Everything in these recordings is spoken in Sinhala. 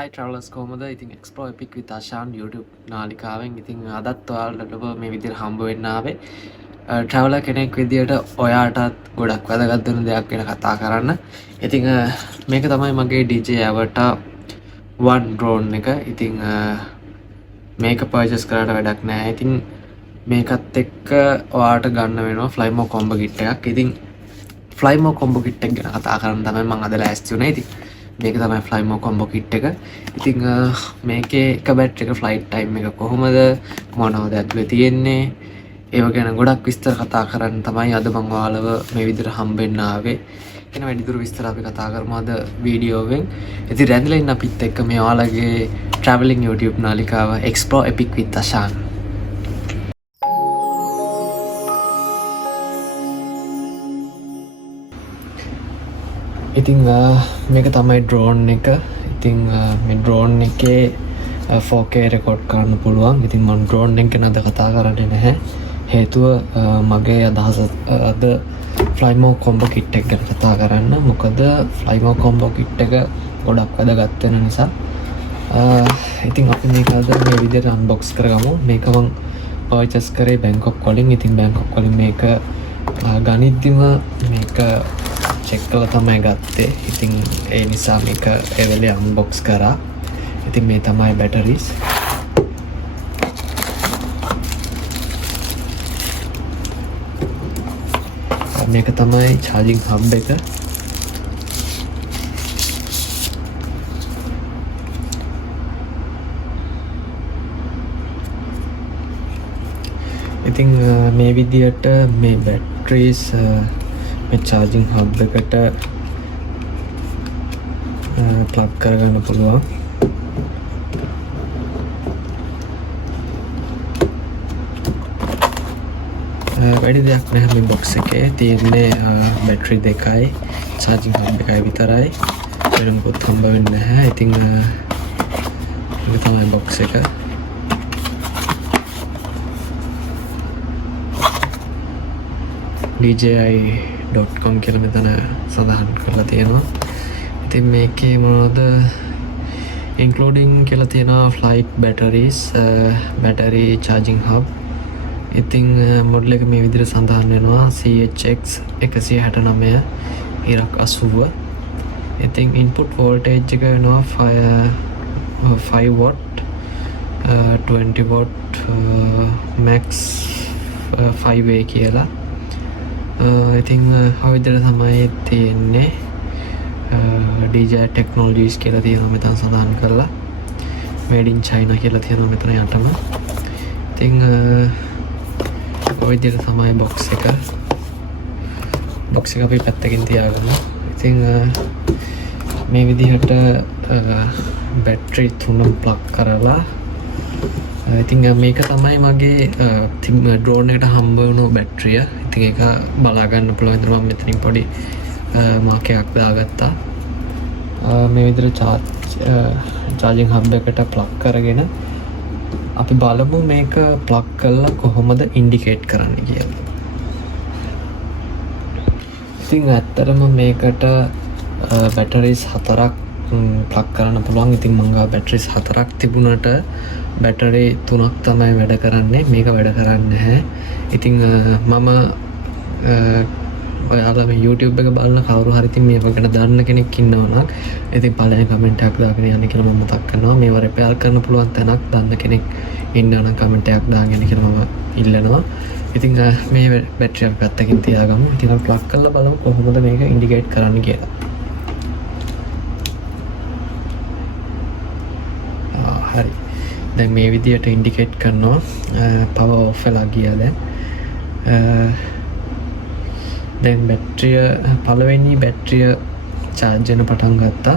Hi travelers කොහොමද? ඉතින් explore epic with Ashan YouTube නාලිකාවෙන් ඉතින් අදත් ඔයාලට ඔබ මේ විදිහට හම්බ වෙන්න ආවේ. traveler කෙනෙක් විදිහට ඔයාටත් ගොඩක් වැදගත් වෙන දෙයක් ගැන කතා කරන්න. ඉතින් මේක තමයි මගේ DJI Avatar 1 drone එක. ඉතින් මේක purchase කරාට වැඩක් නැහැ. ඉතින් මේකත් එක්ක ඔයාට ගන්න වෙනවා Flymo combo kit එකක්. ඉතින් Flymo combo kit එක ගැන කතා කරන්න තමයි මම අද ලෑස්ති වුණේ. ඉතින් මේක තමයි Flymo combo kit එක. ඉතින් මේකේ එක බැටරි එක flight time එක කොහොමද මොනවද ඇතුලේ තියෙන්නේ ඒව ගැන ගොඩක් විස්තර කතා කරන්න තමයි අද මම ඔයාලව මේ විදිහට හම්බෙන්න ආවේ. එන වැඩිදුර විස්තර අපි කතා කරමු අද වීඩියෝවෙන්. ඉතින් රැඳිලා ඉන්න අපිත් එක්ක මේ ඔයාලගේ traveling YouTube නාලිකාව Explore Epic with Ashan. ඉතින් මේක තමයි ඩ්‍රෝන් එක. ඉතින් මේ ඩ්‍රෝන් එකේ 4K රෙකෝඩ් කරන්න පුළුවන්. ඉතින් මම ඩ්‍රෝන් එක ගැන අද කතා කරන්නේ නැහැ. හේතුව මගේ අදහස අද Flymo combo kit එක ගැන කතා කරන්න. මොකද Flymo combo kit එක ගොඩක් වැදගත් වෙන නිසා. ඉතින් අපි මේක අද මේ විදිහට unbox කරගමු. මේක මම purchase කරේ Bangkok වලින්. ඉතින් Bangkok වලින් මේක ගනිද්දිම මේක චෙක් කරලා තමයි ගත්තේ. ඉතින් ඒ නිසා මේක ඒ වෙලේ අන්බොක්ස් කරා. ඉතින් මේ තමයි බැටරිස්. මේක තමයි charging hub එක. ඉතින් මේ විදියට මේ බැටරිස් මේ charging hub එකට plug කරගන්න පුළුවන්. වැඩි දෙයක් නැහැ මේ box එකේ. තියෙන්නේ බැටරි දෙකයි charging hub එකයි විතරයි. වෙන මොකුත් හම්බ වෙන්නේ නැහැ. ඉතින් මේක තමයි box එක. DJI.com කියලා මෙතන සඳහන් කරලා තියෙනවා. ඉතින් මේකේ මොනවද including කියලා තියෙනවා flight batteries, battery charging hub. ඉතින් මොඩල් එක මේ විදිහට සඳහන් වෙනවා CHX 169 ඉරක් 80. ඉතින් input voltage එක වෙනවා 5 watt, 20 watt, max 5A කියලා. ඉතින් ඔය විදිහට තමයි තියෙන්නේ. DJI Technologies කියලා තියෙනවා මෙතන සඳහන් කරලා. Made in China කියලා තියෙනවා මෙතන යටම. ඉතින් ඔය විදිහට තමයි box එක. box එක අපි පැත්තකින් තියාගමු. ඉතින් මේ විදිහට බැටරි තුනක් plug කරලා ඉතින් මේක තමයි මගේ ඩ්‍රෝන් එකට හම්බ වුණු බැටරිය. ඉතින් ඒක බලා ගන්න පුළුවන් විදිහට මම මෙතනින් පොඩි මාකයක් දාගත්තා. මේ විදිහට charging hub එකට plug කරගෙන අපි බලමු මේක plug කරලා කොහොමද indicate කරන්නේ කියලා. ඉතින් ඇත්තටම මේකට batteries 4ක් plug කරන්න පුළුවන්. ඉතින් මම ගා batteries 4ක් තිබුණාට බැටරි 3ක් තමයි වැඩ කරන්නේ. මේක වැඩ කරන්නේ නැහැ. ඉතින් මම ඔයාලා මේ YouTube එක බලන කවුරු හරි ඉතින් මේව ගැන දන්න කෙනෙක් ඉන්නවා නම් ඉතින් පළවෙනි කමෙන්ට් එකක් දාගෙන යන්න කියලා මම මතක් කරනවා. මේව රිපෙයාර් කරන්න පුළුවන් තැනක් දන්න කෙනෙක් ඉන්නවා නම් කමෙන්ට් එකක් දාගෙන කියලා මම ඉල්ලනවා. ඉතින් මේ බැටරි අපි පැත්තකින් තියාගමු. ඉතින් අපි ප්ලග් කරලා බලමු කොහොමද මේක ඉන්ඩිකේට් කරන්නේ කියලා. හරි. දැන් මේ විදියට ඉන්ඩිකේට් කරනවා. පවර් ඔෆ් වෙලා ගියා දැන්. දැන් පළවෙනි බැටරිය charge වෙන පටන් ගත්තා.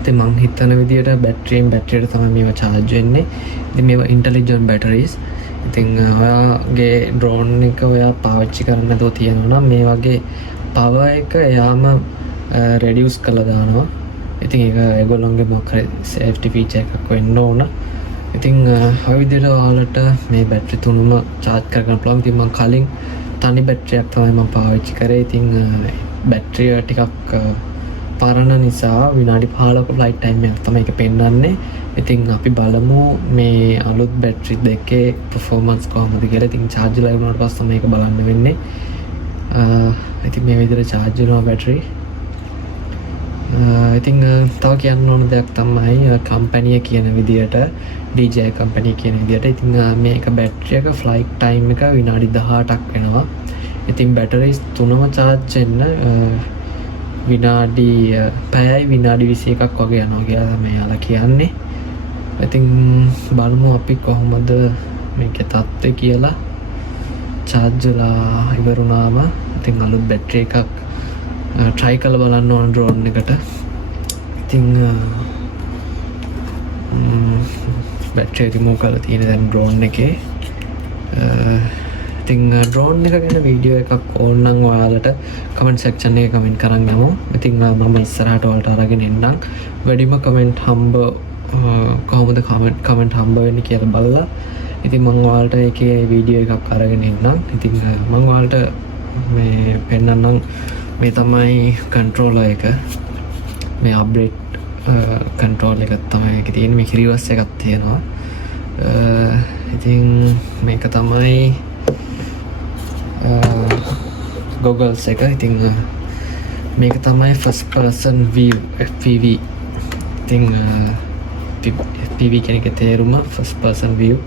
ඉතින් මං හිතන විදියට බැටරියට තමයි මේවා charge වෙන්නේ. ඉතින් මේවා intelligent batteries. ඉතින් ඔයාගේ drone එක ඔයා පාවිච්චි කරන්න නැතුව තියෙනවා නම් මේ වගේ power එක එයාම reduce කරලා දානවා. ඉතින් ඒක ඒගොල්ලන්ගේ මොකක් හරි safety feature එකක් වෙන්න ඕන. ඉතින් ඔය විදිහට ඔයාලට මේ බැටරි තුනම charge කරගන්න පුළුවන්. ඉතින් මම කලින් තනි බැටරියක් තමයි මම පාවිච්චි කරේ. ඉතින් බැටරිය ටිකක් පරණ නිසා විනාඩි 15ක ෆ්ලයිට් ටයිම් එකක් තමයි ඒක පෙන්වන්නේ. ඉතින් අපි බලමු මේ අලුත් බැටරි දෙකේ performance කොහොමද කියලා. ඉතින් charge වෙලා වුණාට පස්සේ මේක බලන්න වෙන්නේ. ඉතින් මේ විදිහට charge වෙනවා බැටරි. ඉතින් තව කියන්න ඕන දෙයක් තමයි කම්පැනි කියන විදිහට DJI කම්පැනි කියන විදිහට ඉතින් මේක බැටරි එක ෆ්ලයිට් ටයිම් එක විනාඩි 18ක් වෙනවා. ඉතින් බැටරිස් 3ම charge වෙන්න විනාඩි පැයයි විනාඩි 21ක් වගේ යනවා කියලා තමයි යාලා කියන්නේ. ඉතින් බලමු අපි කොහොමද මේකේ තත්ත්වය කියලා. charge වෙලා ඉවරුනාම ඉතින් අලුත් බැටරි එකක් try කරලා බලන්න ඕන drone එකට. ඉතින් බැටරි රිමූව් කරලා තියෙන දැන් drone එකේ. ඉතින් drone එක ගැන වීඩියෝ එකක් ඕන නම් ඔයාලට comment section එකේ comment කරන් යමු. ඉතින් මම ඉස්සරහට ඔයාලට අරගෙන එන්නම්. වැඩිම comment හම්බ කොහොමද comment හම්බ වෙන්නේ කියලා බලලා ඉතින් මම ඔයාලට ඒකේ වීඩියෝ එකක් අරගෙන එන්නම්. ඉතින් මම ඔයාලට මේ පෙන්නන්නම් මේ තමයි controller එක. මේ upgrade control එකක් තමයි ඒකේ තියෙන්නේ. මේක reverse එකක් තියෙනවා. ඉතින් මේක තමයි goggles එක. ඉතින් මේක තමයි first person view FPV. ඉතින් FPV කියන එකේ තේරුම first person view.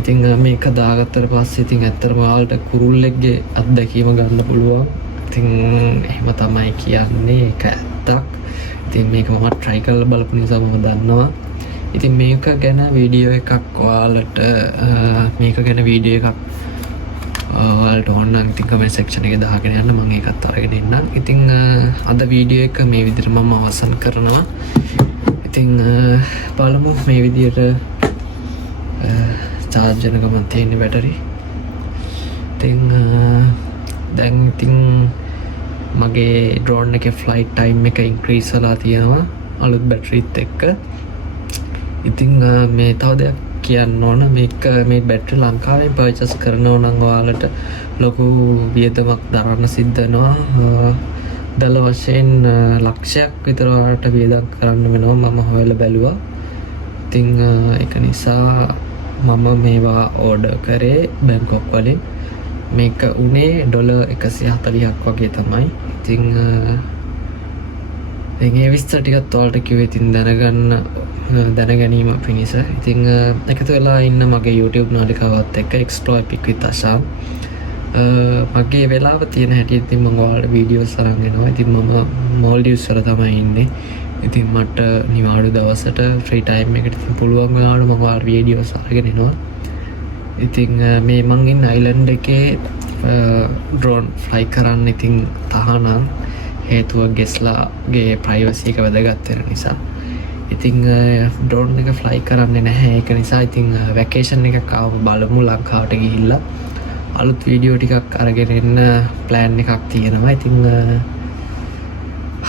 ඉතින් මේක දාගත්තට පස්සේ ඉතින් ඇත්තටම ඔයාලට කුරුල්ලෙක්ගේ අත්දැකීම ගන්න පුළුවන්. ඉතින් එහෙම තමයි කියන්නේ. ඒක ඇත්තක්. ඉතින් මේක මම try කරලා බලපු නිසා මම දන්නවා. ඉතින් මේක ගැන වීඩියෝ එකක් ඔයාලට මේක ගැන වීඩියෝ එකක් ඔයාලට ඕන නම් ඉතින් comment section එකේ දාගෙන යන්න මම ඒකත් අරගෙන එන්නම්. ඉතින් අද වීඩියෝ එක මේ විදිහට මම අවසන් කරනවා. ඉතින් බලමු මේ විදිහට charge වෙන ගමන් තියෙන බැටරි. ඉතින් දැන් ඉතින් මගේ drone එකේ flight time එක increase වෙලා තියෙනවා අලුත් බැටරිත් එක්ක. ඉතින් මේ තව දෙයක් කියන්න ඕන මේක මේ බැටරි ලංකාවේ purchase කරනවා නම් ඔයාලට ලොකු වියදමක් දරන්න සිද්ධ වෙනවා. දල වශයෙන් ලක්ෂයක් විතර වලට වියදම් කරන්න වෙනවා මම හොයලා බැලුවා. ඉතින් ඒක නිසා මම මේවා ඕඩර් කරේ බැංකොක් වලින්. මේක උනේ $140ක් වගේ තමයි. ඉතින් ඒ විස්තර ටිකත් ඔයාලට කිව්වේ ඉතින් දැනගැනීම පිණිස. ඉතින් එකතු වෙලා ඉන්න මගේ YouTube නාලිකාවත් එක්ක Explore Epic with Asha. මගේ වෙලාව තියෙන හැටි ඉතින් මම ඔයාලට වීඩියෝස් අරන් එනවා. ඉතින් මම Maldives වල තමයි ඉන්නේ. ඉතින් මට නිවාඩු දවසට ෆ්‍රී ටයිම් එකට ඉතින් පුළුවන් වෙලාවට මම ඔයාලට වීඩියෝස් අරගෙන එනවා. ඉතින් මේ මං ඉන්න අයිලන්ඩ් එකේ ඩ්‍රෝන් ෆ්ලයි කරන්න ඉතින් තහනම් හේතුව ගෙස්ලාගේ ප්‍රයිවසි එක වැදගත් වෙන නිසා. ඉතින් ඩ්‍රෝන් එක ෆ්ලයි කරන්නේ නැහැ. ඒක නිසා ඉතින් වැකේෂන් එකක් ආවම බලමු ලංකාවට ගිහිල්ලා අලුත් වීඩියෝ ටිකක් අරගෙන එන්න ප්ලෑන් එකක් තියෙනවා. ඉතින්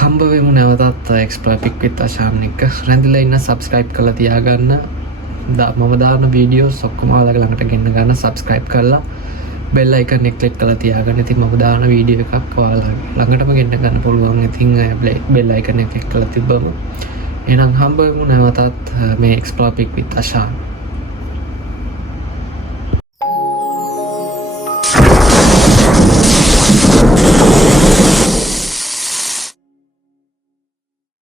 හම්බ වෙමු නැවතත් Explore Epic with Asha එක. රැඳිලා ඉන්න subscribe කරලා තියාගන්න. මම දාන වීඩියෝස් ඔක්කොම ඔයාලගේ ළඟට ගෙන්න ගන්න subscribe කරලා bell icon එක click කරලා තියාගන්න. ඉතින් මම දාන වීඩියෝ එකක් ඔයාලගේ ළඟටම ගෙන්න ගන්න පුළුවන්. ඉතින් bell icon එක click කරලා තිබ්බම එහෙනම් හම්බ වෙමු නැවතත් මේ Explore Epic with Asha